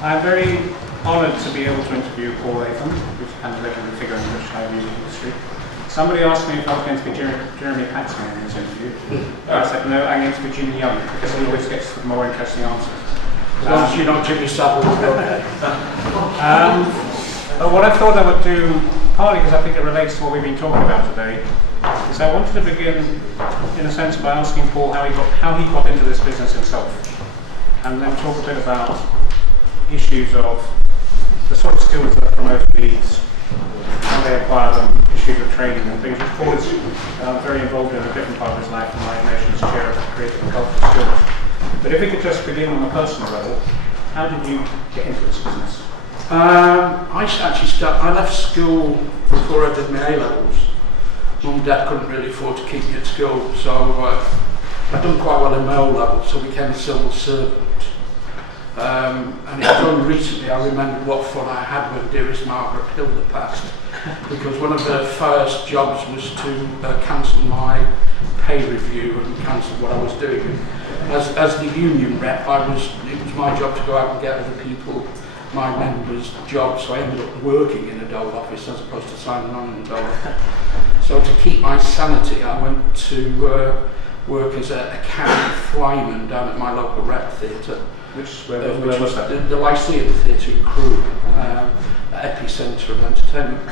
I'm very honoured to be able to interview Paul Latham, who's a kind of legendary figure in the British higher music industry. Somebody asked me if I was going to be Jeremy Paxman in this interview. I said no, I'm going to be Jimmy Young, because he always gets the more interesting answers. As long as you're not Jimmy Savile, okay. But what I thought I would do, partly because I think it relates to what we've been talking about today, is I wanted to begin, in a sense, by asking Paul how he got into this business himself, and then talk a bit about issues of the sort of skills that promoter needs, how they acquire them, issues of training and things, which Paul is very involved in a different part of his life, from my nation's chair of creative and cultural skills. But if we could just begin on a personal level, how did you get into this business? I left school before I did my A-levels. Mum and Dad couldn't really afford to keep me at school, so I'd done quite well in my O-level, so I became a civil servant. And it was only recently I remembered what fun I had when dearest Margaret Hilda passed, because one of her first jobs was to cancel my pay review and cancel what I was doing. As the union rep, it was my job to go out and get other people, my members' jobs, so I ended up working in a dole office as opposed to signing on in a dole office. So to keep my sanity, I went to work as a cabin flyman down at my local rep theatre. Which was that? The Lyceum Theatre in Crewe, epicentre of entertainment.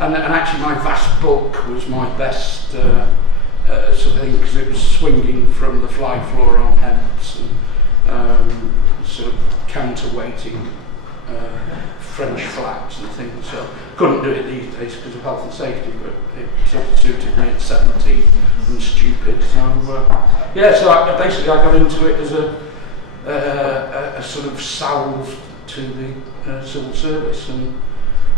And actually my vast bulk was my best sort of thing, because it was swinging from the fly floor on hence and sort of counterweighting French flags and things. So couldn't do it these days because of health and safety, but it sort of suited me at 17 and stupid. So so I got into it as a sort of salve to the civil service, and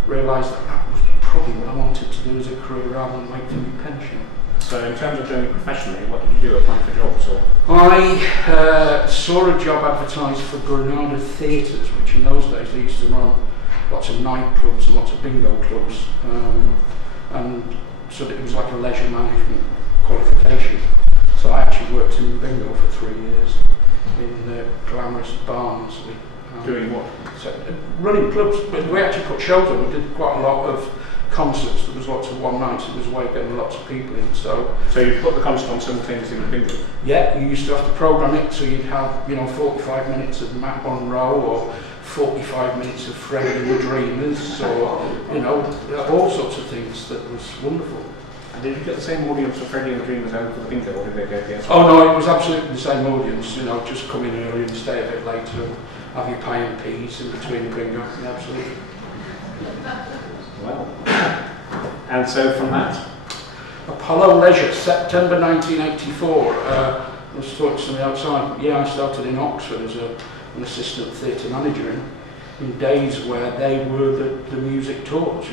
realised that was probably what I wanted to do as a career rather than wait for my pension. So in terms of doing it professionally, what did you do, applying for jobs? Or? I saw a job advertised for Granada Theatres, which in those days they used to run lots of nightclubs and lots of bingo clubs, and so it was like a leisure management qualification. So I actually worked in bingo for 3 years in glamorous Barnsley. Doing what? So, running clubs. We actually put shows on. We did quite a lot of concerts. There was lots of one nights. It was a way of getting lots of people in. So you put the concert on simultaneously with bingo? Yeah, you used to have to program it, so you'd have 45 minutes of Matt Monroe, or 45 minutes of Freddie and the Dreamers, or all sorts of things. That was wonderful. And did you get the same audience for Freddie and the Dreamers out for the bingo, or did they go the Oh no, it was absolutely the same audience. Just come in early and stay a bit later and have your pie and peas in between the bingo. Yeah, absolutely. Well, and so from that? Apollo Leisure, September 1984. I was talking to somebody outside. Yeah, I started in Oxford as an assistant theatre manager in days where they were the music tours.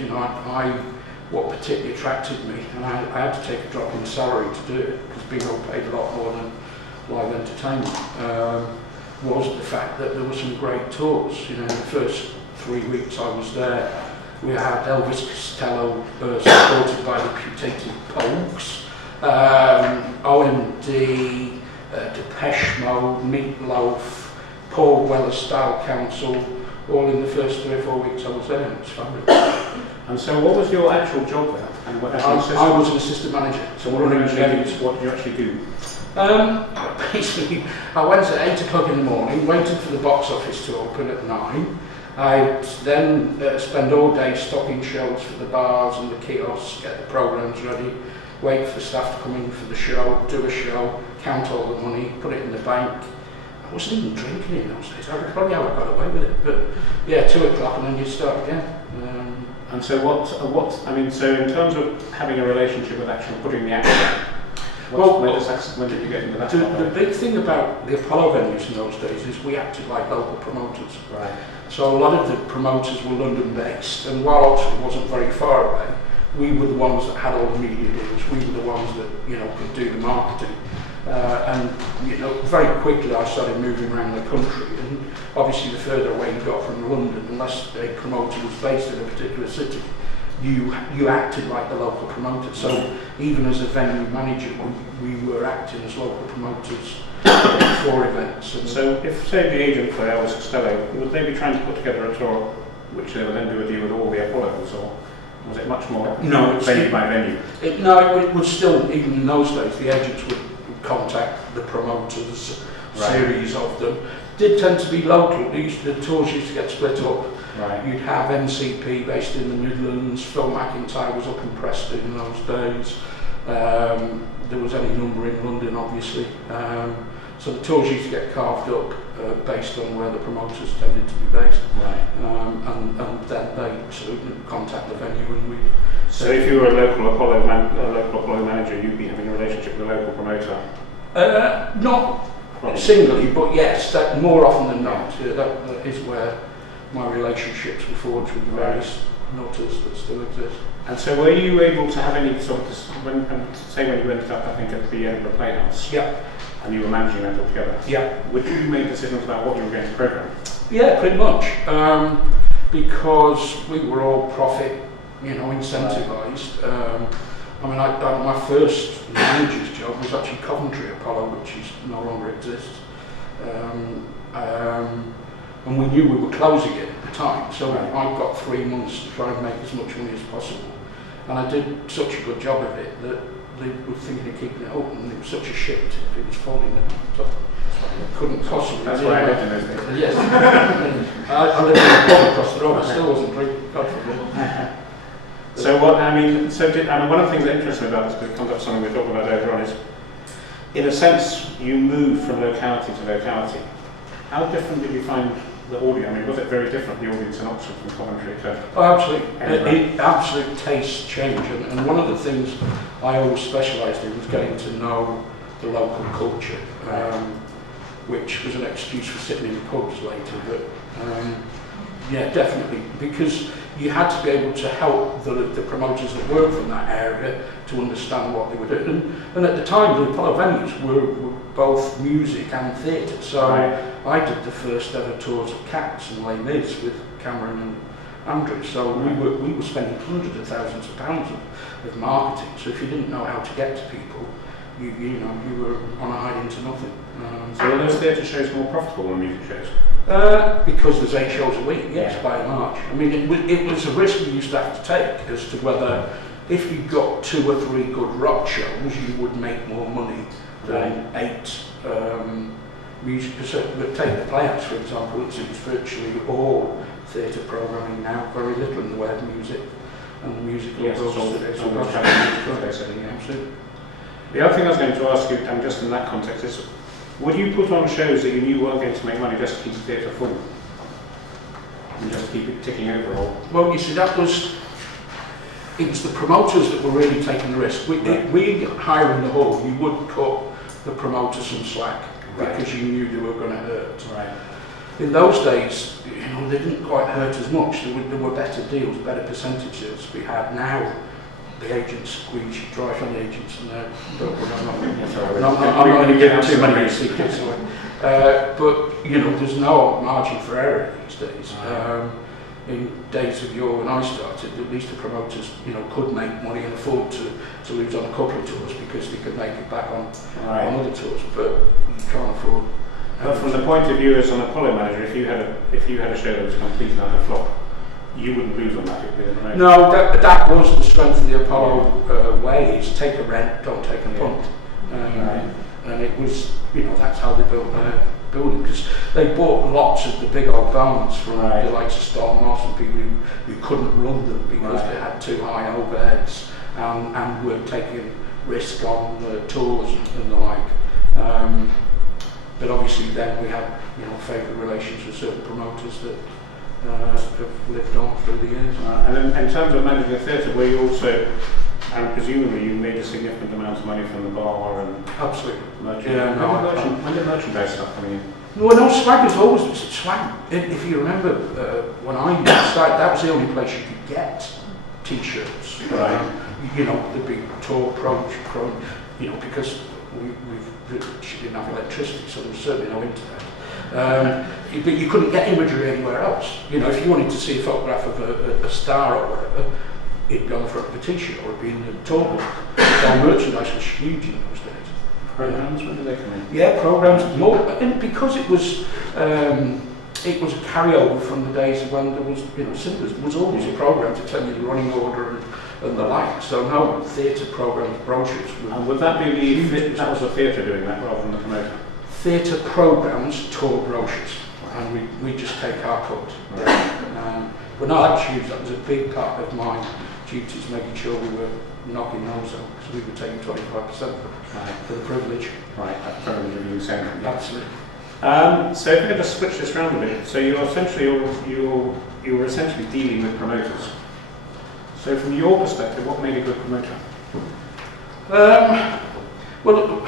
What particularly attracted me, and I had to take a drop in salary to do it, because bingo paid a lot more than live entertainment, was the fact that there were some great tours. In the first 3 weeks I was there, we had Elvis Costello supported by the Putative Pogues, OMD, Depeche Mode, Meatloaf, Paul Weller Style Council, all in the first 3 or 4 weeks I was there. It was fabulous. And so what was your actual job there? And I was an assistant manager. So what did you actually do? Basically, I went at 8 o'clock in the morning, waited for the box office to open at 9. I'd then spend all day stocking shelves for the bars and the kiosks, get the programmes ready, wait for staff to come in for the show, do a show, count all the money, put it in the bank. I wasn't even drinking in those days. I probably how I got away with it, but yeah, 2 o'clock and then you start again. And so so in terms of having a relationship with actually putting the act on, when did you get into that? The big thing about the Apollo venues in those days is we acted like local promoters. Right. So a lot of the promoters were London based, and while Oxford wasn't very far away, we were the ones that had all the media deals, we were the ones that could do the marketing. And very quickly I started moving around the country, and obviously the further away you got from London, unless a promoter was based in a particular city, you acted like the local promoter. So even as a venue manager, we were acting as local promoters for events. And so if, say, the agent for Elvis Costello, would they be trying to put together a tour which they would then do a deal with all the Apollos, or was it much more venue by venue? It would still, even in those days, the agents would contact the promoters, series of them. Did tend to be local. The tours used to get split up. Right. You'd have NCP based in the Midlands. Phil McIntyre was up in Preston in those days. There was any number in London, obviously. So the tours used to get carved up based on where the promoters tended to be based. Right. And then they sort of contact the venue, and we. So if you were a local Apollo manager, you'd be having a relationship with a local promoter. Not Probably. singly, but yes, that more often than not. That is where my relationships were forged with the various nutters that still exist. And so were you able to have any sort of, when you ended up, I think, at the Edinburgh Playhouse, and you were managing that altogether, would you make decisions about what you were going to programme? Yeah, pretty much. Because we were all profit, incentivised. I mean, my first manager's job was actually Coventry Apollo, which no longer exists. And we knew we were closing it at the time, so I got 3 months to try and make as much money as possible. And I did such a good job of it that they were thinking of keeping it open, and it was such a shit, it was falling down. So I couldn't possibly. That's why I lived in those days. Yes. I lived in a pub across the road, I still wasn't drinking, God forbid. So what, one of the things that interests me about this, because it comes up something we talked about later on, is, in a sense, you move from locality to locality. How different did you find the audience? I mean, was it very different, the audience in Oxford from Coventry to... Oh, absolutely. Absolute taste change. And one of the things I always specialised in was getting to know the local culture, which was an excuse for sitting in pubs later. But yeah, definitely, because you had to be able to help the promoters that worked from that area to understand what they were doing. And at the time, the Apollo venues were both music and theatre. So I did the first ever tours of Cats and Les Mis with Cameron and Andrew. So we were spending hundreds of thousands of pounds of marketing. So if you didn't know how to get to people, you were on a hide into nothing. So were those theatre shows more profitable than music shows? Because there's 8 shows a week, yes, by and large. I mean, it was a risk we used to have to take as to whether, if you got 2 or 3 good rock shows, you would make more money than 8 music. So, take the Playhouse, for example, it's virtually all theatre programming now, very little in the way of music and the musical. Yes, it's all basically, yeah. Absolutely. The other thing I was going to ask you, and just in that context, is would you put on shows that you knew weren't going to make money just to keep the theatre full? And just keep it ticking over? Or? Well, you see, it was the promoters that were really taking the risk. We hiring the hall, you would cut the promoter some slack because you knew they were going to hurt. Right. In those days, they didn't quite hurt as much. There were better deals, better percentages. We had now. The agents squeeze you dry from the agents, and I'm not going to give too many secrets away. But there's no margin for error these days. In days of yore when I started, at least the promoters could make money and afford to lose on a couple of tours because they could make it back on other tours. But you can't afford. But from the point of view as an Apollo manager, if you had a show that was completely utter flop, you wouldn't lose on that. No, that was the strength of the Apollo way, is take a rent, don't take a punt. And it was, that's how they built their building, because they bought lots of the big old vans from the likes of Storm Moss and people who couldn't run them because they had too high overheads and were taking risk on the tours and the like. But obviously then we had, favourite relations with certain promoters that have lived on through the years. And in terms of managing the theatre, were you also, and presumably you made a significant amount of money from the bar and absolutely merchandise. When did merchandise start coming in? No, swag was always swag. If you remember, when I started, that was the only place you could get T-shirts. The big tour approach, because we didn't have electricity, so there was certainly no internet. But you couldn't get imagery anywhere else. If you wanted to see a photograph of a star or whatever, it'd be on the front of a t-shirt or it'd be in the tour book. So merchandise was huge in those days. Programs, when did they come in? Yeah, programs more, and because it was a carryover from the days when there was, cinemas. There was always a program to tell you the running order and the like. So no theatre programs, brochures. And would that be that was the theatre doing that rather than the promoter? Theatre programs, tour brochures, and we just take our cut. Right. But no, that was huge. That was a big part of my duties, making sure we were knocking those out, because we were taking 25% for the privilege. Right, that privilege of being sent. Absolutely. So if we could just switch this around a bit, so you were essentially dealing with promoters. So from your perspective, what made a good promoter? Well,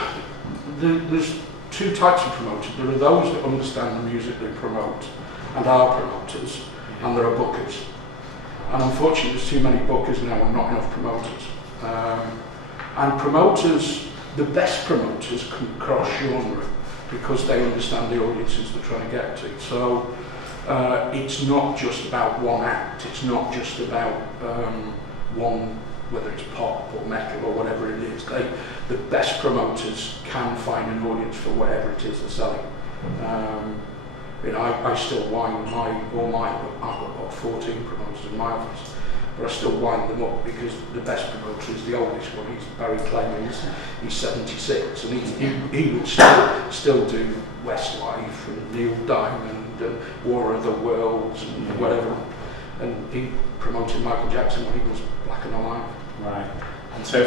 there's two types of promoters. There are those that understand the music they promote and are promoters, and there are bookers. And unfortunately, there's too many bookers now and not enough promoters. And promoters, the best promoters can cross genre because they understand the audiences they're trying to get to. So it's not just about one act, it's not just about one, whether it's pop or metal or whatever it is. The best promoters can find an audience for whatever it is they're selling. I still wind I've got about 14 promoters in my office, but I still wind them up because the best promoter is the oldest one. He's Barry Clemens. He's 76, and he would still do Westlife and Neil Diamond and War of the Worlds and whatever. And he promoted Michael Jackson when he was Black and Alive. Right. And so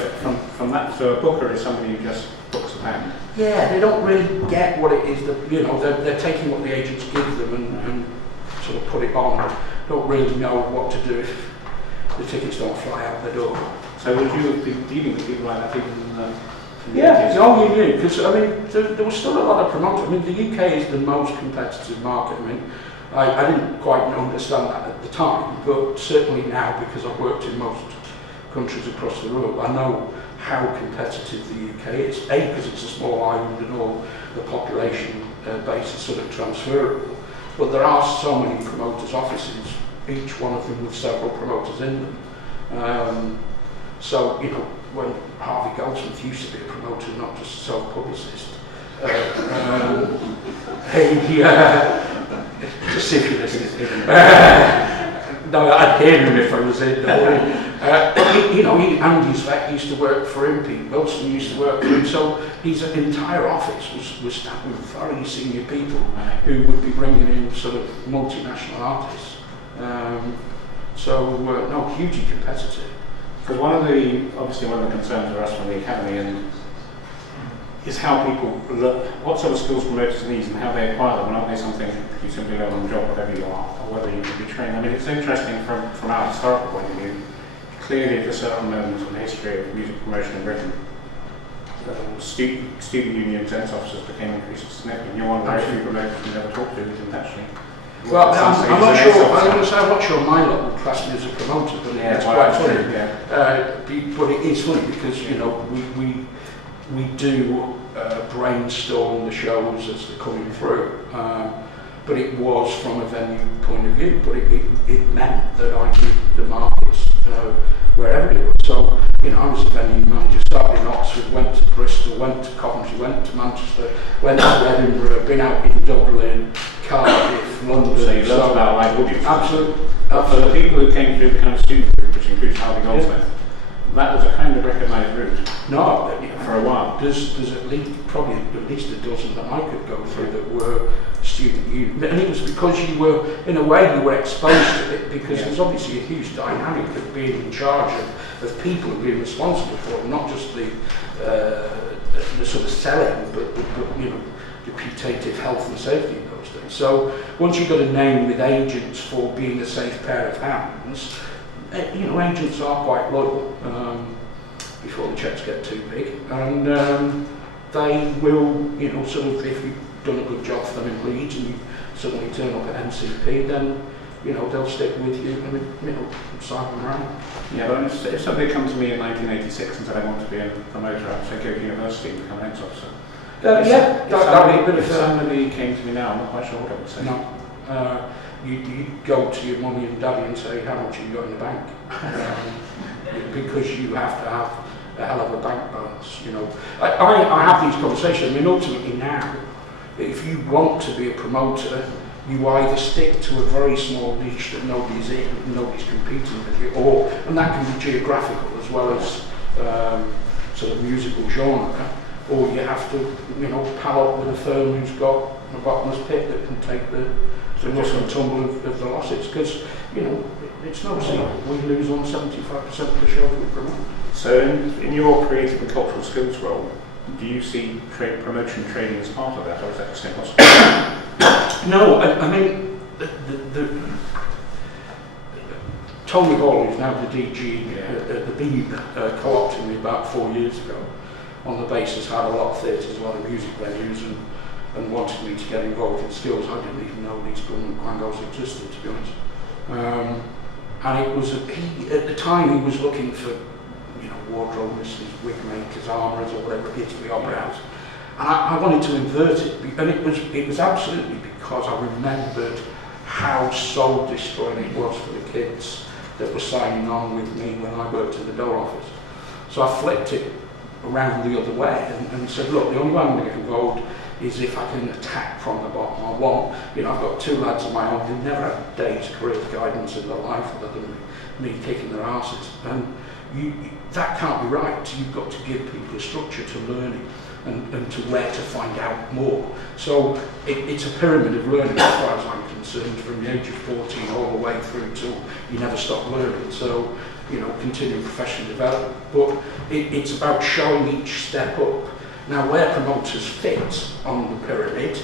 from that, so a booker is somebody who just books a band. Yeah, they don't really get what it is that, they're taking what the agents give them and sort of put it on. Don't really know what to do if the tickets don't fly out the door. So would you have been dealing with people like that even in the Yeah, you knew, because there was still a lot of promoters. The UK is the most competitive market. I didn't quite understand that at the time, but certainly now, because I've worked in most countries across the world, I know how competitive the UK is. A, because it's a small island and all the population base is sort of transferable, but there are so many promoters' offices, each one of them with several promoters in them. So, when Harvey Goldsmith used to be a promoter, not just a self-publicist, just see if you listen. No, I'd hear him if I was in. Andy Speck used to work for him, Pete Wilson used to work for him, so his entire office was staffed with very senior people who would be bringing in sort of multinational artists. No, hugely competitive. Because one of the concerns for us from the Academy is how people look, what sort of skills promoters need and how they acquire them, and are they something you simply learn on the job, whatever you are, or whether you can be trained. It's interesting from our historical point of view. Clearly, at a certain moment in the history of music promotion in Britain, student union sense officers became increasingly significant. You're one of the very few promoters we never talked to who didn't actually. Well, I'm not sure my level classed me as a promoter, but it's quite funny. But it is funny because we do brainstorm the shows as they're coming through. But it was from a venue point of view, but it meant that I knew the markets wherever it was. So, I was a venue manager, started in Oxford, went to Bristol, went to Coventry, went to Manchester, went to Edinburgh, been out in Dublin, Cardiff, London. So you learned about live audience. Absolutely. For the people who came through the kind of student group, which includes Harvey Goldsmith, that was a kind of recognised route. No, for a while. There's probably at least a dozen that I could go through that were student union, and it was because you were exposed to it, because there's obviously a huge dynamic of being in charge of people and being responsible for it, not just the sort of selling, but the putative health and safety in those days. So once you got a name with agents for being a safe pair of hands, agents are quite loyal before the checks get too big, and they will, if you've done a good job for them in Leeds and you suddenly turn up at MCP, then they'll stick with you and sign them around. Yeah, but if somebody come to me in 1986 and said I want to be a promoter, I'd say go to university and become an ex-officer. If somebody came to me now, I'm not quite sure what I would say. No. You go to your mummy and daddy and say, how much have you got in the bank? because you have to have a hell of a bank balance, you know. I have these conversations. I mean, ultimately now, if you want to be a promoter, you either stick to a very small niche that nobody's in, nobody's competing with you, and that can be geographical as well as sort of musical genre, or you have to, you know, pal up with a firm who's got a bottomless pit that can take the rough and tumble of the losses, because, you know, it's no secret, we lose on 75% of the shows we promote. So in your creative and cultural skills role, do you see promotion training as part of that, or is that just impossible? No, I mean, Tony Hall, who's now the DG at the Beeb, co-opted me about 4 years ago on the basis had a lot of theatres, a lot of music venues, and wanted me to get involved in skills. I didn't even know these government quangos existed, to be honest. And it was at the time he was looking for, you know, wardrobe misters, wig makers, armourers, or whatever it is for the opera house. And I wanted to invert it, and it was absolutely because I remembered how soul destroying it was for the kids that were signing on with me when I worked in the Dole office. So I flipped it around the other way and said, look, the only way I'm going to get involved is if I can attack from the bottom. I want, you know, I've got two lads of my own who never had a day's career guidance in their life other than me kicking their asses. And that can't be right. You've got to give people a structure to learning and to where to find out more. So it's a pyramid of learning as far as I'm concerned, from the age of 14 all the way through till you never stop learning. So, you know, continuing professional development. But it's about showing each step up. Now, where promoters fit on the pyramid,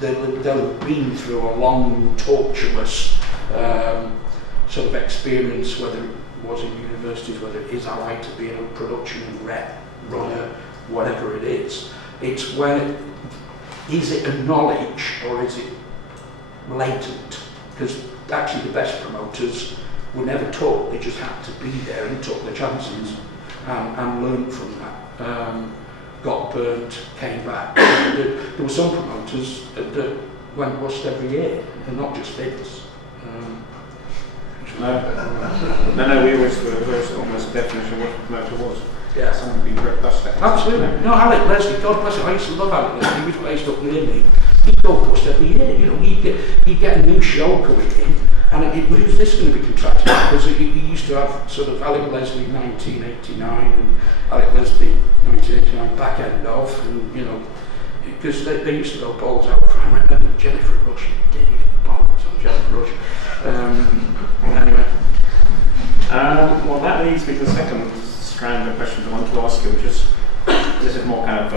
they'll have been through a long, tortuous sort of experience, whether it was in universities, whether it is allied to being a production rep, runner, whatever it is. It's when, is it a knowledge or is it latent? Because actually the best promoters were never taught, they just had to be there and took their chances and learned from that. Got burnt, came back. There were some promoters that went bust every year, and not just Vince. No, we always were almost a definition of what a promoter was. Yeah. Someone being ripped dust at. Absolutely. No, Alec Leslie, God bless him, I used to love Alec Leslie, he was based up near me. He'd go bust every year, you know, he'd get a new show coming in, and who's this going to be contracted? Because he used to have sort of Alec Leslie 1989 and Alec Leslie 1989 back end of, and you know, because they used to go balls out. I remember Jennifer Rush, did he? Balls on Jennifer Rush. Anyway. Well, that leads me to the second strand of questions I want to ask you, which is, this is more kind of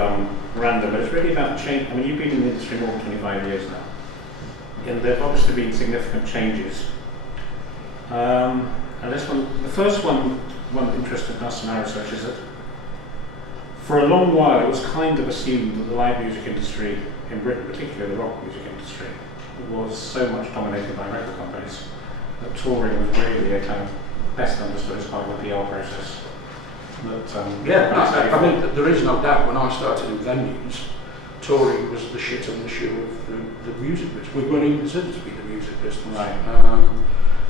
random, but it's really about change. I mean, you've been in the industry more than 25 years now, and there have obviously been significant changes. And this one, the first one that interested us in our research is that for a long while it was kind of assumed that the live music industry in Britain, particularly the rock music industry, was so much dominated by record companies that touring was really a kind of best understood as part of the PR process. I mean, there is no doubt when I started in venues, touring was the shit on the shoe of the music business. We weren't even considered to be the music business. Right.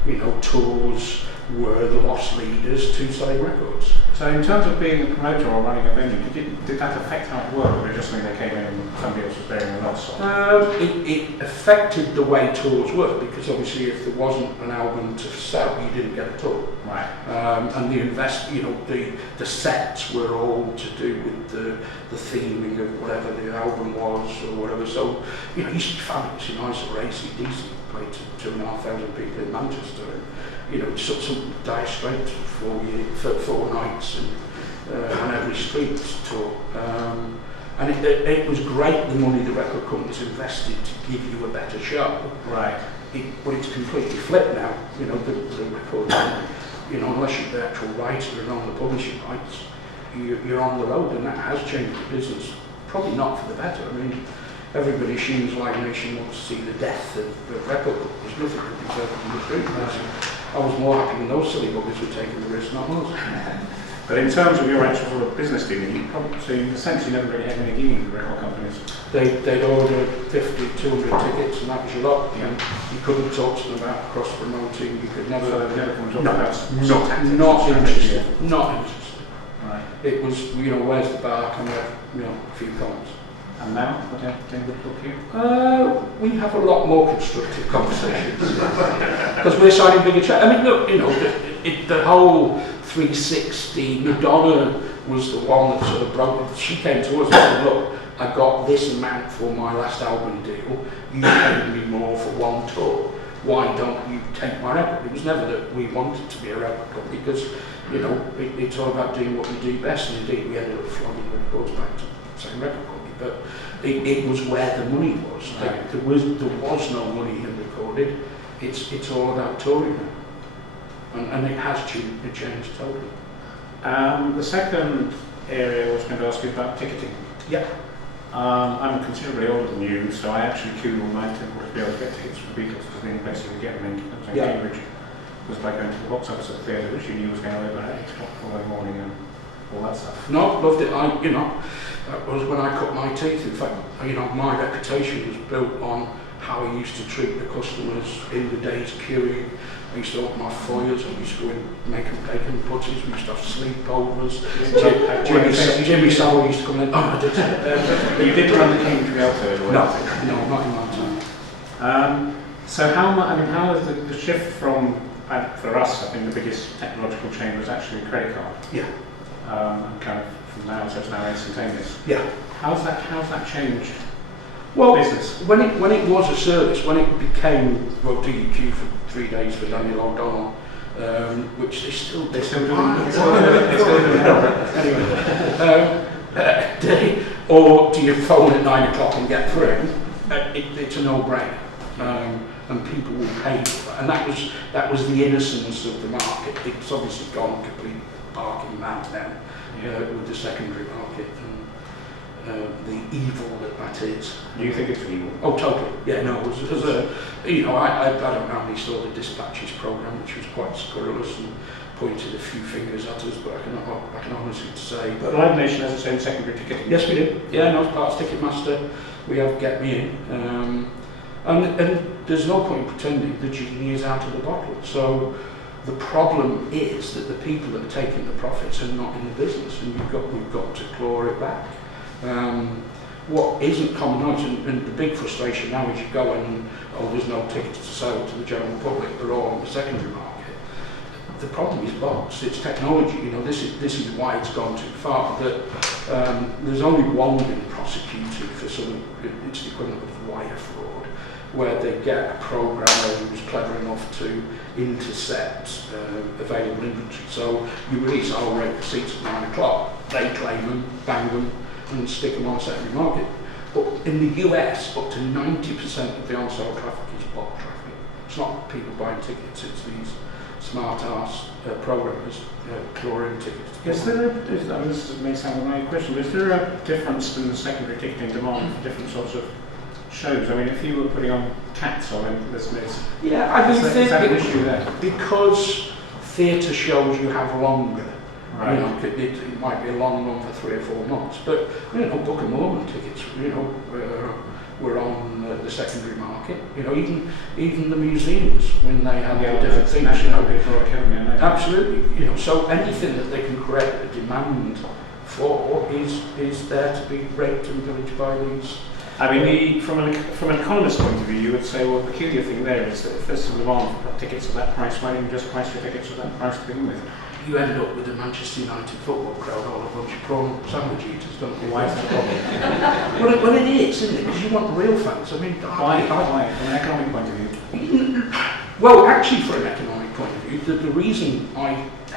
You know, tours were the lost leaders to selling records. So in terms of being a promoter or running a venue, did that affect how it worked, or was it just something that came in and somebody else was bearing the loss? It affected the way tours worked, because obviously if there wasn't an album to sell, you didn't get a tour. Right. And the sets were all to do with the theming of whatever the album was or whatever. So, you know, you see fabulous, you know, I saw AC/DC played to 2,500 people in Manchester, and you know, some Dire Straits for 4 nights and on every street tour. And it was great, the money the record companies invested to give you a better show. Right. But it's completely flipped now. You know, the record, you know, unless you're the actual writer and on the publishing rights, you're on the road, and that has changed the business. Probably not for the better. I mean, everybody assumes Live Nation wants to see the death of the record companies. Nothing could be further from the truth. I was more happy when those silly buggers were taking the risk, not us. But in terms of your actual sort of business dealing, you probably, so in a sense you never really had any dealing with record companies. They'd order 50, 200 tickets and that was a lot. Yeah. And you couldn't talk to them about cross-promoting, you could never... So they never come and talk No, about not interested. Not interested. Right. It was, where's the bar, can we have, a few comments? And now, what do they would talk to you? We have a lot more constructive conversations because we're signing bigger checks. I mean, look, the whole 360. Madonna was the one that sort of broke it. She came to us and said, "Look, I got this amount for my last album deal. You paid me more for one tour. Why don't you take my record?" It was never that we wanted to be a record company because, it's all about doing what we do best. And indeed, we ended up flogging records back to the same record company. But it was where the money was. Right. There was no money in recorded. It's all about touring now, and it has changed totally. The second area I was going to ask you about ticketing. Yeah. I'm considerably older than you, so I actually queued all night to be able to get tickets for the Beatles because they basically get them in Cambridge. It was like going to the box office at the theatre, which you knew was going to open at 8 o'clock the following morning and all that stuff. No, loved it. That was when I cut my teeth. In fact, my reputation was built on how I used to treat the customers in the days queuing. I used to open my foyers, I used to go and make them bacon butties, we used to have sleepovers. Jimmy Savile used to come in. Oh, I did. You did run the Cambridge Alto? No, not in my time. So how is the shift from, for us, I think the biggest technological change was actually a credit card. Yeah. And kind of from now, so it's now instantaneous. Yeah. How's that changed? Well, business? When it was a service, when it became, do you queue for 3 days for Daniel O'Donnell, which they still do. Anyway, or do you phone at 9 o'clock and get through? It's a no-brainer, and people will pay for that. And that was the innocence of the market. It's obviously gone complete barking mad now with the secondary market. The evil that is. Do you think it's evil? Oh, totally. Yeah, no. As a, I don't know how many saw the dispatches program, which was quite scurrilous and pointed a few fingers at us, but I can honestly say. But Live Nation has its own secondary ticketing. Yes, we do. Yeah, no, as part of Ticketmaster, we have Get Me In, and there's no point in pretending the genie is out of the bottle. So the problem is that the people that are taking the profits are not in the business, and we've got to claw it back. What isn't common knowledge, and the big frustration now is you go and there's no tickets to sell to the general public, they're all on the secondary market. The problem is bots, it's technology. This is why it's gone too far. That there's only one being prosecuted for it's the equivalent of wire fraud, where they get a programmer who's clever enough to intercept available inventory. So you release our rate receipts at 9 o'clock, they claim them, bang them, and stick them on the secondary market. But in the US, up to 90% of the on-sale traffic is bot traffic. It's not people buying tickets, it's these smart-ass programmers clawing tickets. This may sound a naive question, but is there a difference in the secondary ticketing demand for different sorts of shows? I mean, if you were putting on Cats or this list, yeah, I think is that an issue there? Because theatre shows you have longer. Right. It might be a long run for 3 or 4 months, but Book of Mormon tickets, were on the secondary market. Even the museums when they have the different things. Absolutely. So anything that they can create a demand for is there to be raped and pillaged by these. I mean, from an economist's point of view, you would say, well, the peculiar thing there is that if there's a demand for tickets at that price, why don't you just price your tickets at that price to begin with? You ended up with the Manchester United football crowd all a bunch of prawn sandwich eaters, don't you? Why is that a problem? Well, it is, isn't it? Because you want real fans. I mean, why? From an economic point of view? Well, actually, from an economic point of view, the reason I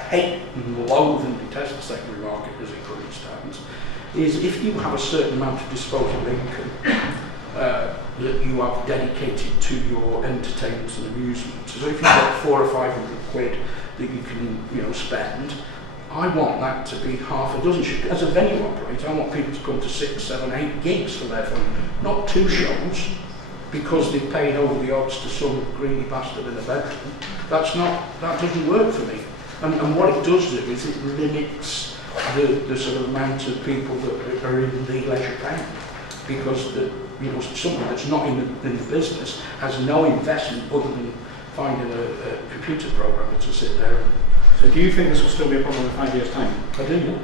hate and loathe and detest the secondary market as it currently stands is if you have a certain amount of disposable income that you have dedicated to your entertainment and amusement. So if you've got 400 or 500 quid that you can, spend, I want that to be half a dozen shows. As a venue operator, I want people to come to 6, 7, 8 gigs for their fun, not 2 shows, because they've paid over the odds to some greedy bastard in a bedroom. That doesn't work for me. And what it does do is it limits the sort of amount of people that are in the leisure pound, because somebody that's not in the business has no investment other than finding a computer programmer to sit there. So do you think this will still be a problem in 5 years' time? I do, yeah.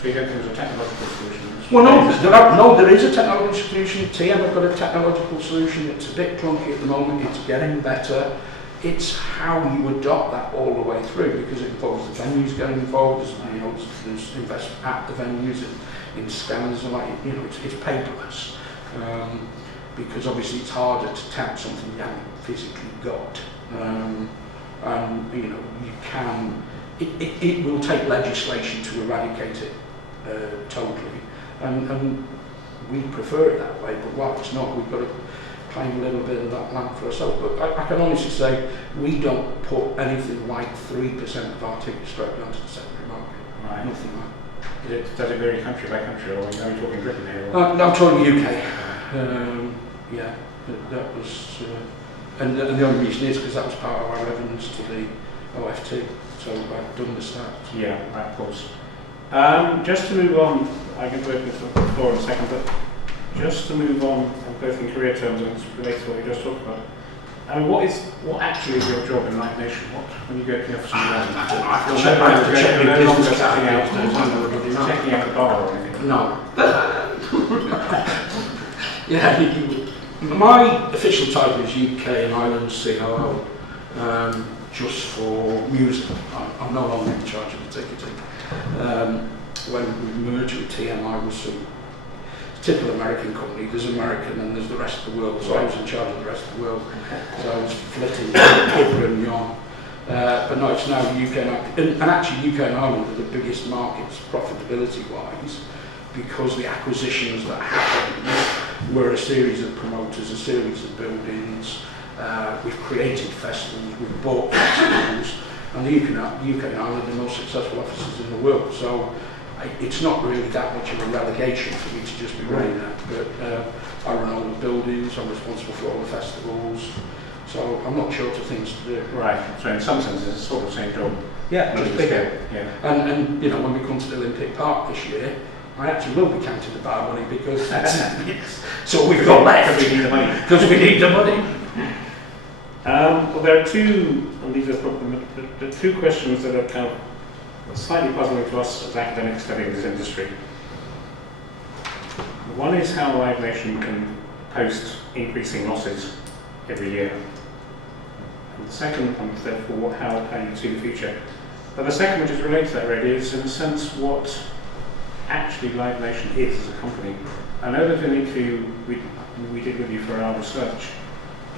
So you don't think there's a technological solution? Well, there is a technological solution. TM have got a technological solution. It's a bit clunky at the moment. It's getting better. It's how you adopt that all the way through, because it involves the venues getting involved. There's investment at the venues in scanners and it's paperless, because obviously it's harder to tap something you haven't physically got. And you can. It will take legislation to eradicate it totally, and we prefer it that way. But while it's not, we've got to claim a little bit of that land for ourselves. But I can honestly say we don't put anything like 3% of our tickets straight onto the secondary market. Right. Nothing like. Does it vary country by country, or are we talking Britain here? No, I'm talking UK. Yeah, that was, and the only reason is because that was part of our evidence to the OFT. So I've done the stats. Yeah, right, of course. Just to move on, I can open the floor in a second, but just to move on, both in career terms and it's related to what you just talked about. I mean, what actually is your job in Live Nation? When you go to the office and you're no longer checking out the bar or anything? No. Yeah, my official title is UK and Ireland COO, just for music. I'm no longer in charge of the ticketing. When we merged with TM, I was a typical American company. There's American and there's the rest of the world, so I was in charge of the rest of the world. So I was flitting over and yon. But no, it's now UK and actually UK and Ireland are the biggest markets profitability-wise, because the acquisitions that happened were a series of promoters, a series of buildings. We've created festivals, we've bought festivals, and the UK and Ireland are the most successful offices in the world. So it's not really that much of a relegation for me to just be running that. But I run all the buildings, I'm responsible for all the festivals, so I'm not short of things to do. Right, so in some sense it's sort of the same job. Yeah, just bigger. Yeah. And when we come to the Olympic Park this year, I actually will be counting the bar money, because that's so we've got left. Because we need the money. Because we need the money. Well, there are two, and these are probably the two questions that are kind of slightly puzzling to us as academics studying this industry. One is how Live Nation can post increasing losses every year. And the second one is therefore how you see the future. But the second, which is related to that really, is in a sense what actually Live Nation is as a company. I know that in the interview we did with you for our research,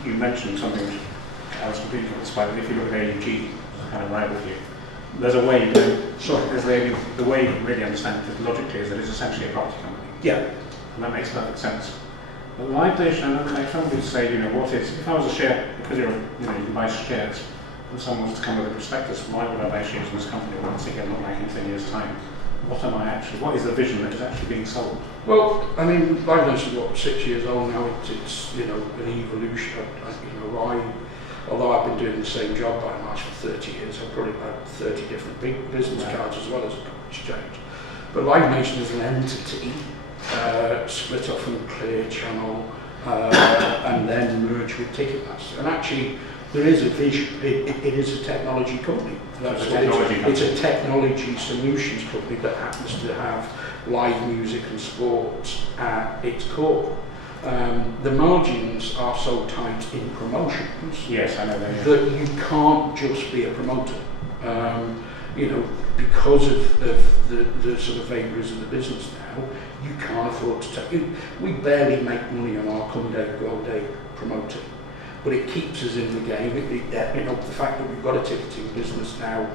you mentioned something which I was completely inspired. If you look at AUG, it's kind of rival for you. There's a way, the way you really understand it logically is that it's essentially a property company. Yeah. And that makes perfect sense. But Live Nation, I know some people say, what is, if I was a share, because you can buy shares, and someone wants to come with a prospectus, why would I buy shares in this company once again, not like in 10 years' time? What is the vision that is actually being sold? Well, I mean, Live Nation is 6 years old now. It's an evolution. Although I've been doing the same job by and large for 30 years, I've probably had 30 different big business cards as well as a exchange. But Live Nation is an entity split off from Clear Channel and then merged with Ticketmaster. And actually, there is a vision. It is a technology company. It's a technology solutions company that happens to have live music and sports at its core. The margins are so tight in promotions. Yes, I know that. That you can't just be a promoter. Because of the sort of vagaries of the business now, you can't afford to take. We barely make money on our come day, go day promoting. But it keeps us in the game. The fact that we've got a ticketing business now,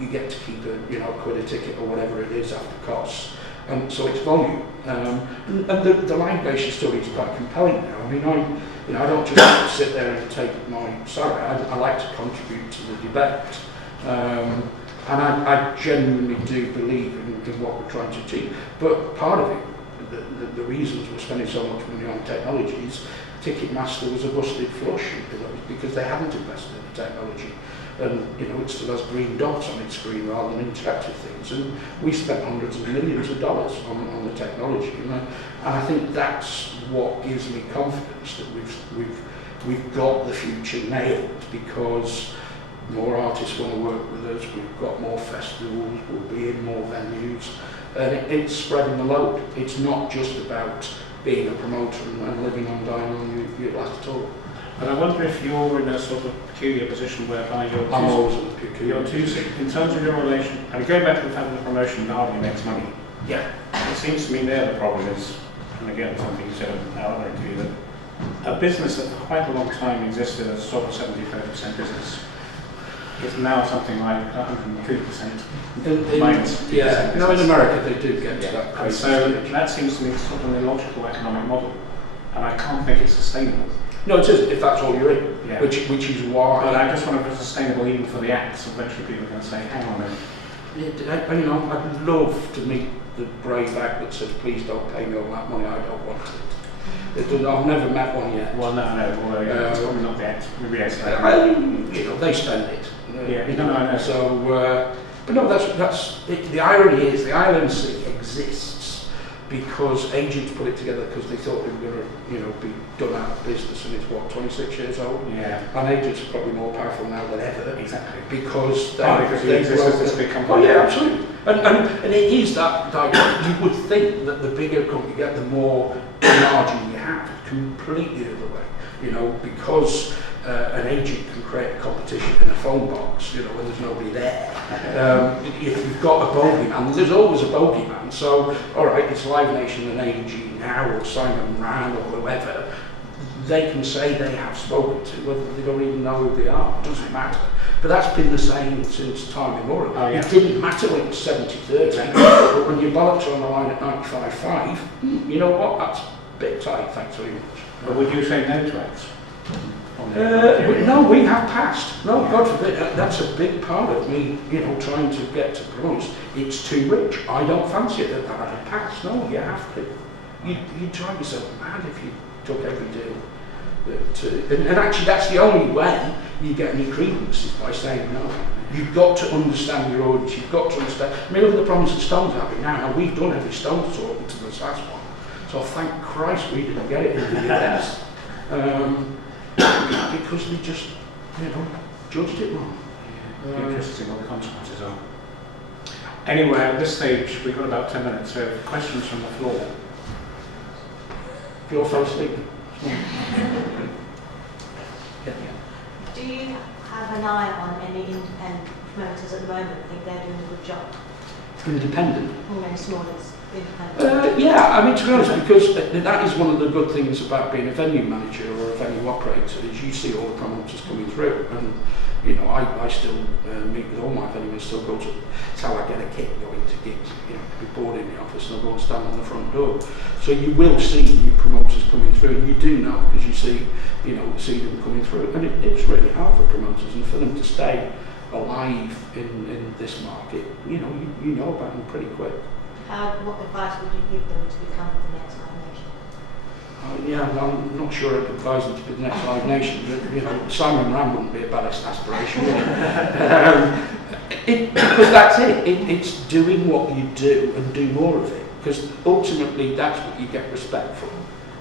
you get to keep a £1 a ticket or whatever it is after costs. So it's volume. And the Live Nation story is quite compelling now. I mean, I don't just sit there and take my salary. I like to contribute to the debate. And I genuinely do believe in what we're trying to achieve. But part of it, the reasons we're spending so much money on technologies, Ticketmaster was a busted flush because they hadn't invested in the technology. and it still has green dots on its screen rather than interactive things. And we spent hundreds of millions of dollars on the technology, and I think that's what gives me confidence that we've got the future nailed, because more artists want to work with us, we've got more festivals, we'll be in more venues, and it's spreading the load. It's not just about being a promoter and living on dying on your last tour. But I wonder if you're in a sort of peculiar position whereby I'm always in a peculiar position. In terms of your relation, and going back to the fact that the promotion hardly makes money, Yeah. it seems to me there the problem is, and again something you said in our other interview, that a business that for quite a long time existed as a sort of 70-30% business is now something like 102% minus 2%. Yeah, no, in America they do get to that And crazy so stage. that seems to me sort of an illogical economic model, and I can't think it's sustainable. No, it is, if that's all you're in, Yeah. which is why. But I just wonder if it's sustainable even for the acts. Eventually people are going to say, hang on a minute. I'd love to meet the brave act that says, please don't pay me all that money, I don't want it. I've never met one yet. Well, no, well, it's probably not the act. Maybe it's They spend it. Yeah, no, I know. So, but no, that's it. The irony is the ILMC exists because agents put it together because they thought they were going to, be done out of business, and it's 26 years old. Yeah. And agents are probably more powerful now than ever. Exactly. Because you exist as this big company. Oh yeah, absolutely. And it is that you would think that the bigger company you get, the more margin you have. Completely the other way. Because an agent can create a competition in a phone box, when there's nobody there. If you've got a bogeyman, there's always a bogeyman. So, all right, it's Live Nation and AEG now, or Simon Rand, or whoever. They can say they have spoken to, whether they don't even know who they are. It doesn't matter. But that's been the same since time immemorial. Oh, yeah. It didn't matter when it was 70-30, but when your bollocks are on the line at 95-5, you know what? That's a bit tight. Thanks very much. But would you say no to acts? No, we have passed. No, God forbid. That's a big part of me, trying to get to promote. It's too rich. I don't fancy it. That I pass. No, you have to. You'd drive yourself mad if you took every deal. And actually, that's the only way you get any credence is by saying no. You've got to understand your audience. You've got to understand. Look at the problems that Stones are having now. Now we've done every Stones tour until this last one. So thank Christ we didn't get it in the US. Because we just, judged it wrong. Yeah, interesting what the consequences are. Anyway, at this stage, we've got about 10 minutes, so questions from the floor. If you're fell asleep. Do you have an eye on any independent promoters at the moment? Think they're doing a good job? Independent? Or any smallest independent? Yeah, to be honest, because that is one of the good things about being a venue manager or a venue operator, is you see all the promoters coming through, and I still meet with all my venues, still go to, it's how I get a kit going to gigs, to be bored in the office, and I'll go and stand on the front door. So you will see new promoters coming through, and you do know, because you see them coming through, and it's really hard for promoters, and for them to stay alive in this market, you know about them pretty quick. What advice would you give them to become the next Live Nation? Yeah, I'm not sure I'd advise them to be the next Live Nation, but Simon Rand wouldn't be a bad aspiration, would it? Because that's it. It's doing what you do and do more of it, because ultimately that's what you get respect from.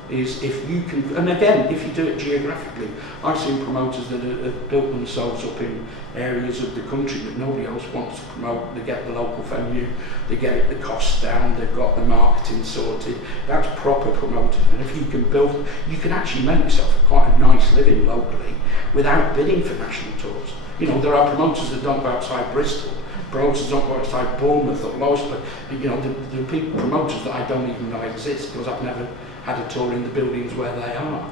Is if you can, and again, if you do it geographically, I've seen promoters that have built themselves up in areas of the country that nobody else wants to promote. They get the local venue, they get the costs down, they've got the marketing sorted. That's proper promoting. And if you can build, you can actually make yourself quite a nice living locally without bidding for national tours. There are promoters that don't go outside Bristol, promoters don't go outside Bournemouth or Lowestoft. There are people, promoters that I don't even know exist because I've never had a tour in the buildings where they are.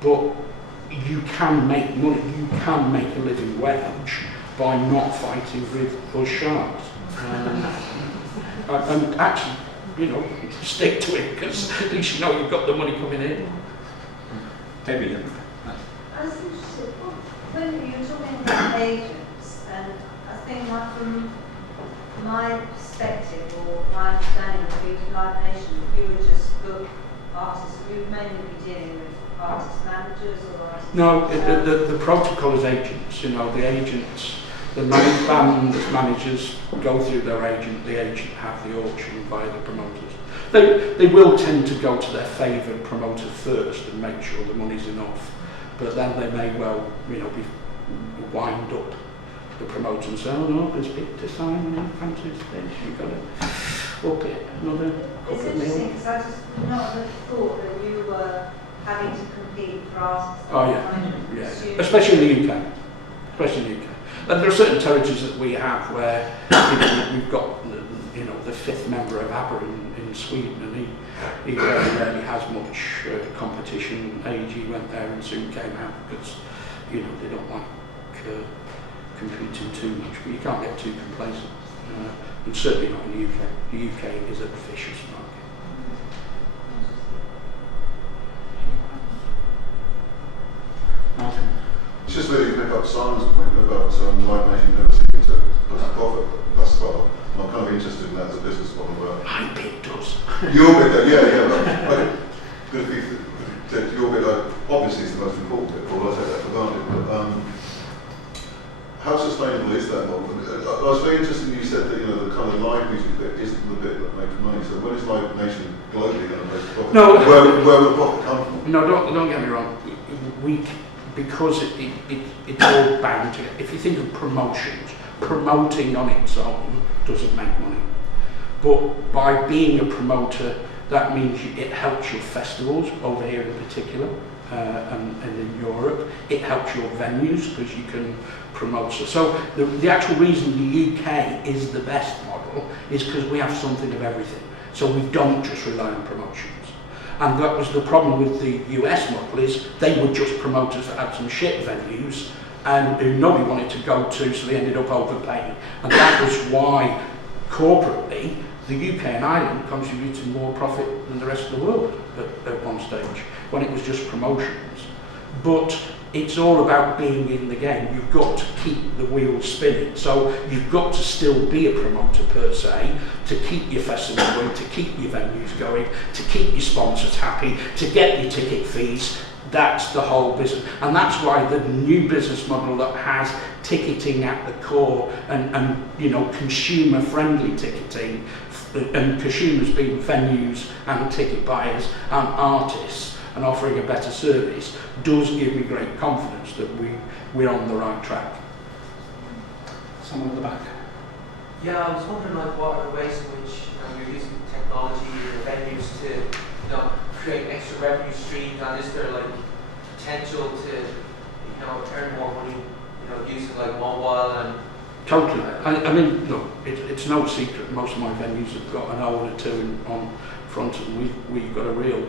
But you can make money, you can make a living wage by not fighting with us sharks. And actually, stick to it, because at least you've got the money coming in. Debbie. I was interested, when you were talking about agents, and I think from my perspective, or my understanding of Live Nation, you would just book artists, you would mainly be dealing with artist managers or artist? No, the protocol is agents. You know, the agents, the band managers go through their agent. The agent have the auction via the promoters. They will tend to go to their favoured promoter first and make sure the money's enough. But then they may well, you know, wind up the promoter and say, oh no, there's big to sign on in fancy stage. You've got to up it another It's couple of interesting million. because I just not have thought that you were having to compete for artists. Oh yeah, especially in the UK. Especially in the UK. And there are certain territories that we have where we've got, you know, the fifth member of ABBA in Sweden, and he very rarely has much competition. AEG went there and soon came out because, you know, they don't like competing too much, but you can't get too complacent. And certainly not in the UK. The UK is a vicious market. Martin. It's just really to pick up Simon's point about Live Nation never seeming to put a profit thus far. And I'm kind of interested in that as a business model where My bit does. your bit, yeah, okay. Good if you said your bit, obviously is the most important bit, although I take that for granted. But how sustainable is that model? I was very interested when you said that, you know, the kind of live music bit isn't the bit that makes money. So when is Live Nation globally going to make profit? No. Where will the profit come from? No, don't get me wrong. Because it's all bound together. If you think of promotions, promoting on its own doesn't make money. But by being a promoter, that means it helps your festivals over here in particular, and in Europe. It helps your venues because you can promote. So the actual reason the UK is the best model is because we have something of everything. So we don't just rely on promotions. And that was the problem with the US model, is they were just promoters that had some shit venues and who nobody wanted to go to, so they ended up overpaying. And that was why corporately the UK and Ireland contributed more profit than the rest of the world at one stage, when it was just promotions. But it's all about being in the game. You've got to keep the wheels spinning. So you've got to still be a promoter per se, to keep your festival going, to keep your venues going, to keep your sponsors happy, to get your ticket fees. That's the whole business. And that's why the new business model that has ticketing at the core and you know, consumer friendly ticketing, and consumers being venues and ticket buyers and artists, and offering a better service, does give me great confidence that we're on the right track. Someone at the back. Yeah, I was wondering, like, what are the ways in which, you know, you're using technology or venues to, you know, create extra revenue streams, and is there, like, potential to, you know, earn more money, you know, using like mobile and. Totally. I mean, look, it's no secret. Most of my venues have got an hour or two on front, and we've got a real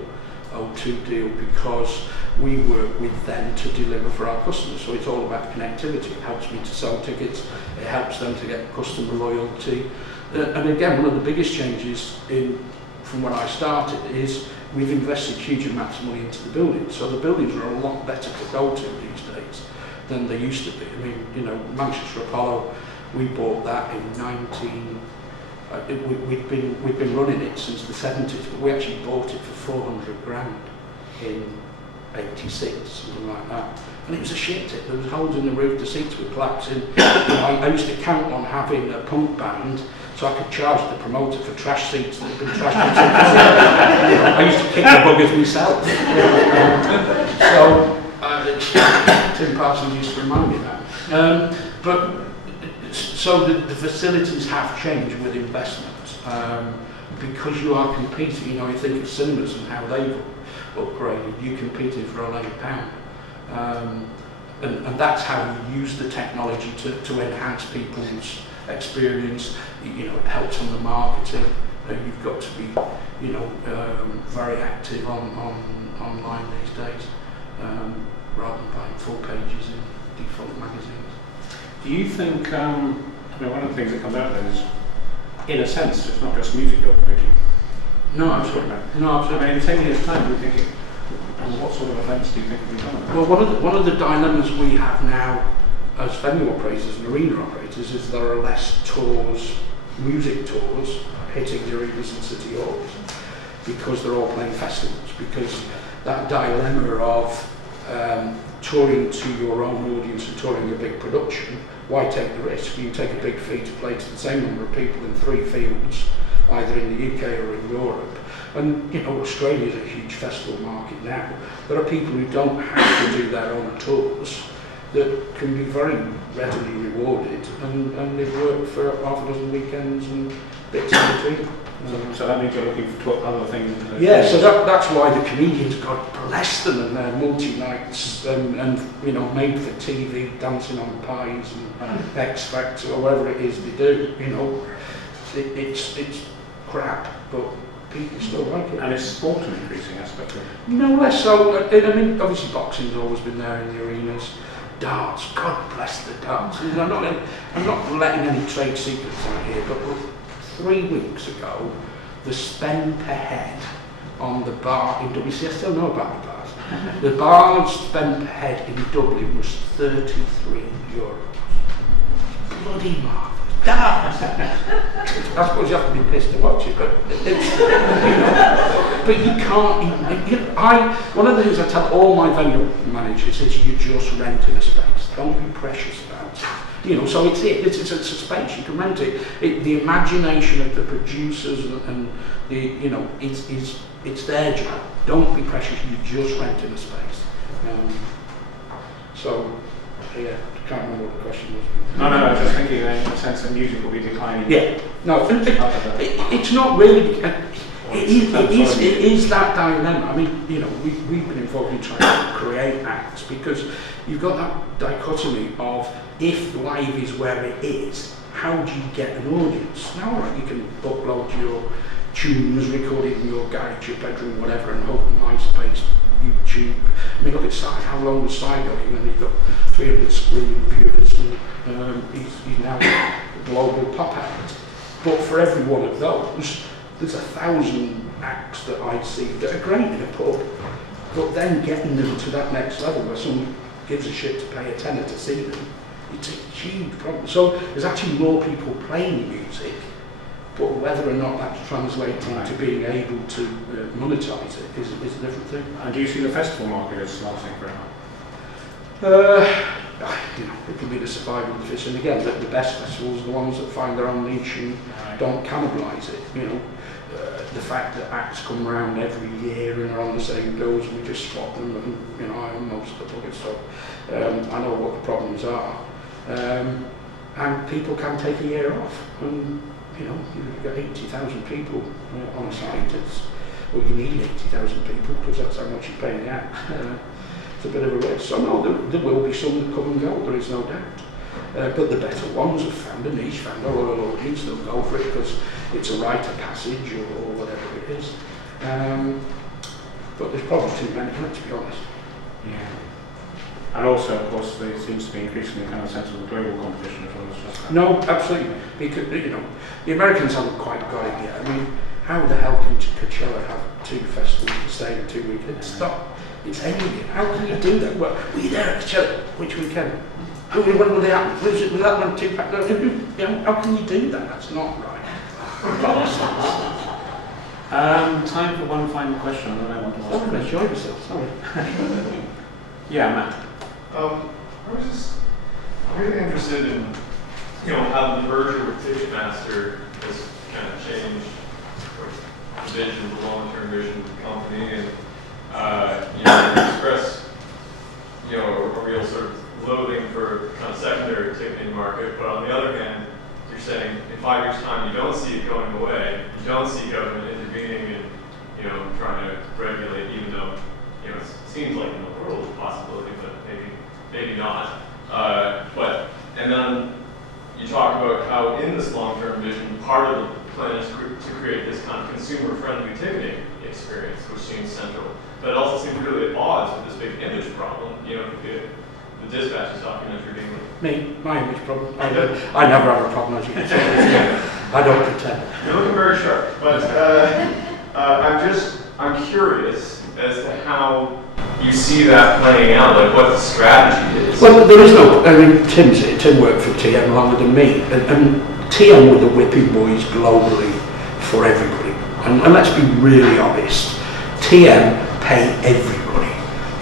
O2 deal because we work with them to deliver for our customers. So it's all about connectivity. It helps me to sell tickets. It helps them to get customer loyalty. And again, one of the biggest changes from when I started is we've invested huge amounts of money into the buildings. So the buildings are a lot better to go to these days than they used to be. I mean, you know, Manchester Apollo, we bought that in we'd been running it since the 70s, but we actually bought it for 400 grand in 86, something like that. And it was a shit tip. There was holes in the roof, the seats were collapsing. I used to count on having a punk band so I could charge the promoter for trash seats that had been trashed. I used to kick the buggers myself. Tim Parsons used to remind me that. So the facilities have changed with investment because you are competing. You know, you think of cinemas and how they've upgraded. You competed for £8, and that's how you use the technology to enhance people's experience. You know, it helps on the marketing. You've got to be, you know, very active online these days, rather than buying full pages in default magazines. Do you think, I mean, one of the things that comes out of it is, in a sense, it's not just music you're promoting. No, absolutely. No, absolutely. I mean, in 10 years' time, we're thinking, what sort of events do you think will be done? Well, one of the dilemmas we have now as venue operators and arena operators is there are less tours, music tours, hitting the arenas and city halls because they're all playing festivals, because that dilemma of touring to your own audience and touring a big production. Why take the risk? You take a big fee to play to the same number of people in 3 fields, either in the UK or in Europe. And you know, Australia's a huge festival market now. There are people who don't have to do their own tours that can be very readily rewarded, and they've worked for half a dozen weekends and bits in between. So that means you're looking for other things. Yeah, so that's why the comedians, God bless them, and their multi-nights and you know, made for TV, Dancing on Pies and X Factor or whatever it is they do. You know, it's crap, but people still like it. And is sport an increasing aspect of it? No less so. I mean, obviously boxing's always been there in the arenas. Darts, God bless the darts. And I'm not letting any trade secrets out here, but 3 weeks ago, the spend per head on the bar in Dublin, see, I still know about the bars. The bar's spend per head in Dublin was €33. Bloody marvellous. I suppose you have to be pissed to watch it, but it's, you know, but you can't. One of the things I tell all my venue managers is you're just renting a space. Don't be precious about it. You know, so it's a space you can rent it. The imagination of the producers and the, you know, it's their job. Don't be precious. You're just renting a space. So yeah, I can't remember what the question was. No, I was just thinking in the sense that music will be declining. Yeah, no, it's not really. It is that dilemma. I mean, you know, we've been involved in trying to create acts because you've got that dichotomy of if live is where it is, how do you get an audience? Now, right, you can upload your tunes, record it in your garage, your bedroom, whatever, and hope MySpace, YouTube. I mean, look at Sai. How long was Sai going? And he's got 300 screen viewers, and he's now a global pop act. But for every one of those, there's 1,000 acts that I see that are great in a pub, but then getting them to that next level where someone gives a shit to pay a tenner to see them, it's a huge problem. So there's actually more people playing music, but whether or not that's translating to being able to monetize it is a different thing. And do you see the festival market as lasting forever? You know, it can be the survival of the fish, and again, the best festivals are the ones that find their own niche and don't cannibalise it. You know, the fact that acts come around every year and are on the same bills, and we just spot them, and you know, I own most of the buckets, so I know what the problems are, and people can take a year off, and you know, you've got 80,000 people on a site. Well, you need 80,000 people because that's how much you're paying out. It's a bit of a risk. So no, there will be some that come and go, there is no doubt. But the better ones have found a niche, found a loyal audience, they'll go for it because it's a rite of passage or whatever it is. But there's probably too many, let's be honest. Yeah. And also, of course, there seems to be increasingly kind of sense of the global competition as well as just that. No, absolutely. Because, you know, the Americans haven't quite got it yet. I mean, how the hell can Coachella have 2 festivals to stay in 2 weekends? It's alien. How can you do that? Well, were you there at Coachella? Which weekend? When were they at? Was that when 2 pack? You know, how can you do that? That's not right. Time for one final question, and then I want to ask. I'm going to enjoy myself, sorry. Yeah, Matt. I was just really interested in, you know, how the merger with Ticketmaster has kind of changed the vision, the long-term vision of the company, and you know, you express, you know, a real sort of loathing for kind of secondary ticketing market, but on the other hand, you're saying in 5 years' time you don't see it going away, you don't see government intervening and, you know, trying to regulate, even though, you know, it seems like in the world is a possibility, but maybe not. And then you talk about how in this long-term vision, part of the plan is to create this kind of consumer-friendly ticketing experience, which seems central. But it also seems really at odds with this big image problem. You know, the Dispatches documentary being like, My image problem. I never have a problem, as you can see. I don't pretend. You're looking very sharp, but I'm curious as to how you see that playing out, like what the strategy is. Well, there is no. I mean, Tim worked for TM longer than me, and TM were the whipping boys globally for everybody. And let's be really honest, TM pay everybody.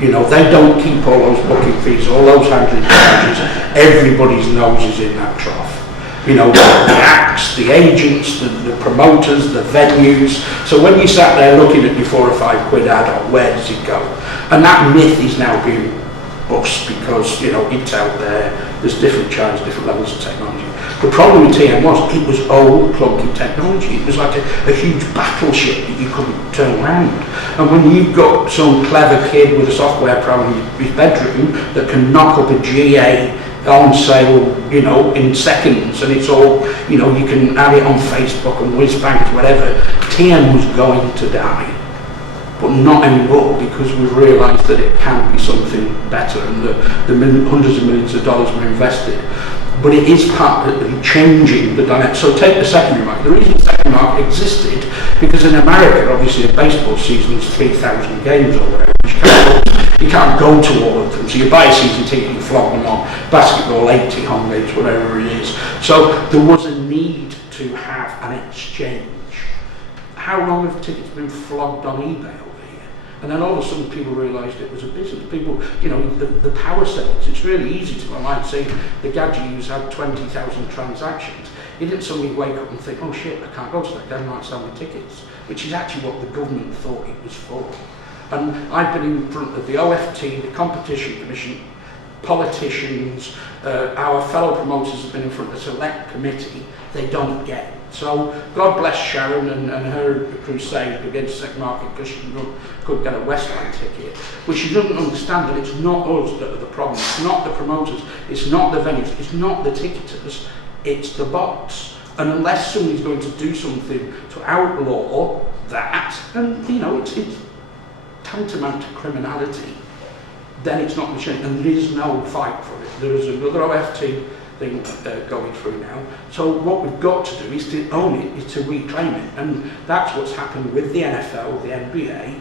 You know, they don't keep all those booking fees, all those handling charges. Everybody's nose is in that trough. You know, the acts, the agents, the promoters, the venues. So when you sat there looking at your £4 or £5 ad, where does it go? And that myth is now being bust because, you know, it's out there. There's different charges, different levels of technology. The problem with TM was it was old, clunky technology. It was like a huge battleship that you couldn't turn around. And when you've got some clever kid with a software program in his bedroom that can knock up a GA on sale, you know, in seconds, and it's all, you know, you can add it on Facebook and whiz-bangs, whatever, TM was going to die. But not anymore, because we've realised that it can be something better, and the hundreds of millions of dollars were invested. But it is part of changing the dynamic. So take the secondary market. The reason the secondary market existed, because in America, obviously, a baseball season is 3,000 games or whatever. You can't go to all of them. So you buy a season ticket, you flog them on. Basketball, 80 home games, whatever it is. So there was a need to have an exchange. How long have tickets been flogged on eBay over here? And then all of a sudden people realised it was a business. People, you know, the power sales, it's really easy to online say the Gadgets had 20,000 transactions. You didn't suddenly wake up and think, oh shit, I can't go to that, they might sell me tickets, which is actually what the government thought it was for. And I've been in front of the OFT, the Competition Commission, politicians, our fellow promoters have been in front of the select committee. They don't get it. So God bless Sharon and her crusade against the second market because she couldn't get a Westline ticket. But she doesn't understand that it's not us that are the problem. It's not the promoters. It's not the venues. It's not the ticketers. It's the bots. And unless somebody's going to do something to outlaw that, and you know, it's tantamount to criminality, then it's not going to change. And there is no fight for it. There is another OFT thing going through now. So what we've got to do is to own it, is to reclaim it. And that's what's happened with the NFL, the NBA.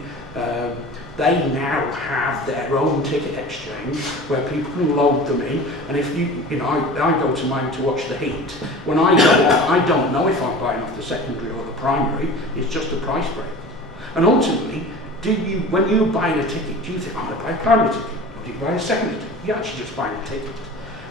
They now have their own ticket exchange where people can load them in. And if you know, I go to mine to watch the Heat. When I go on, I don't know if I'm buying off the secondary or the primary. It's just a price break. And ultimately, when you're buying a ticket, do you think, I'm going to buy a primary ticket? Or do you buy a secondary ticket? You're actually just buying a ticket.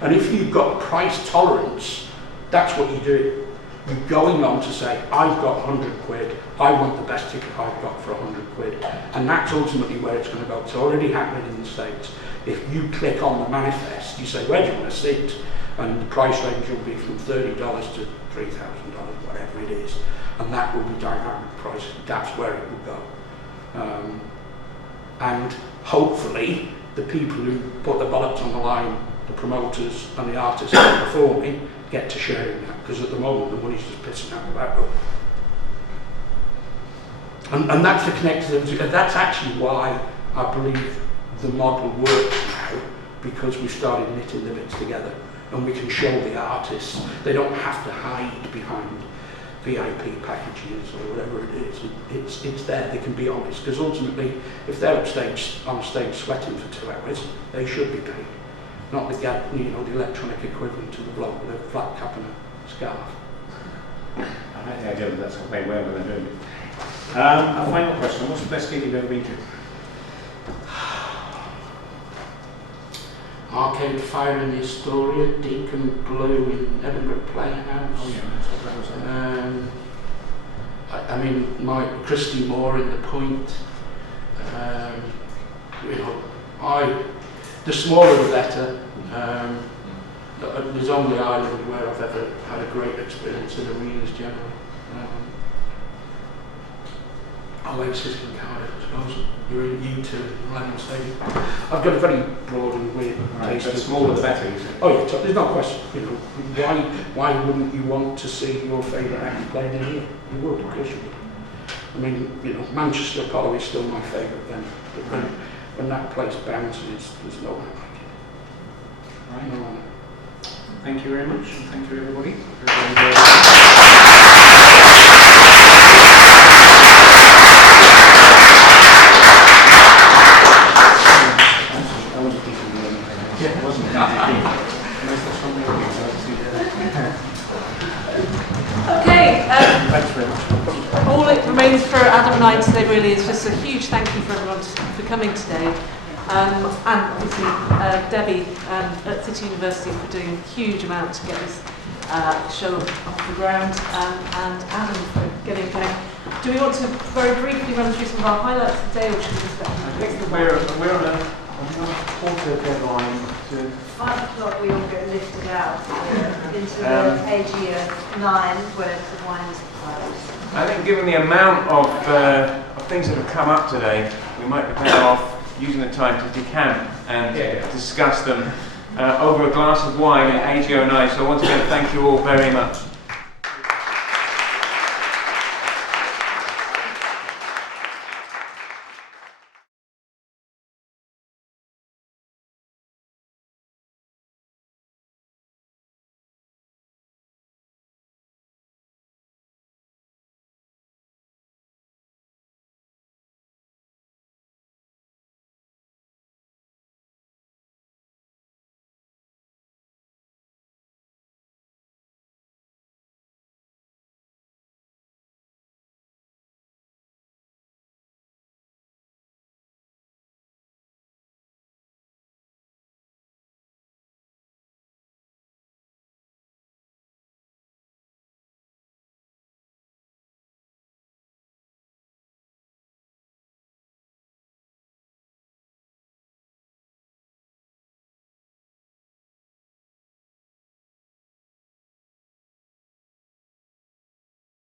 And if you've got price tolerance, that's what you do. You're going on to say, I've got 100 quid, I want the best ticket I've got for 100 quid. And that's ultimately where it's going to go. It's already happening in the States. If you click on the manifest, you say, where do you want to sit? And the price range will be from $30 to $3,000, whatever it is. And that will be dynamic pricing. That's where it will go. And hopefully, the people who put the bollocks on the line, the promoters and the artists that are performing, get to share in that, because at the moment the money's just pissing out the back door. And that's the connectivity. That's actually why I believe the model works now, because we started knitting the bits together and we can show the artists. They don't have to hide behind VIP packages or whatever it is. It's there. They can be honest, because ultimately, if they're on stage sweating for 2 hours, they should be paid. Not the the electronic equivalent to the bloke with a flat cap and a scarf. I like the idea that that's what they wear when they're doing it. A final question: what's the best gig you've ever been to? Arcade Fire in the Astoria, Deacon Blue in Edinburgh Playhouse. Oh yeah, that's what that was. I mean, my Christy Moore in the Point. The smaller the better. There's only Ireland where I've ever had a great experience in arenas generally. Oasis in Cardiff, I suppose. You're in U2 in Latham Stadium. I've got a very broad and weird taste. The smaller the better, you said. Oh yeah, there's no question. Why wouldn't you want to see your favourite act played in here? You would, of course you would. I mean, Manchester Apollo is still my favourite venue. But when that place bounces, there's no one like it. Right. No one. Thank you very much. Thank you, everybody. Okay, Thanks very much. all it remains for Adam and I today really is just a huge thank you for everyone for coming today. And obviously Debbie at City University for doing a huge amount to get this show off the ground, and Adam for getting going. Do we want to very briefly run through some of our highlights today, or should we just We're on a quarter deadline to 5 o'clock we all get lifted out into the AG of 9 where the wine is closed. I think given the amount of things that have come up today, we might be better off using the time to decamp and discuss them over a glass of wine at AG09. So once again, thank you all very much.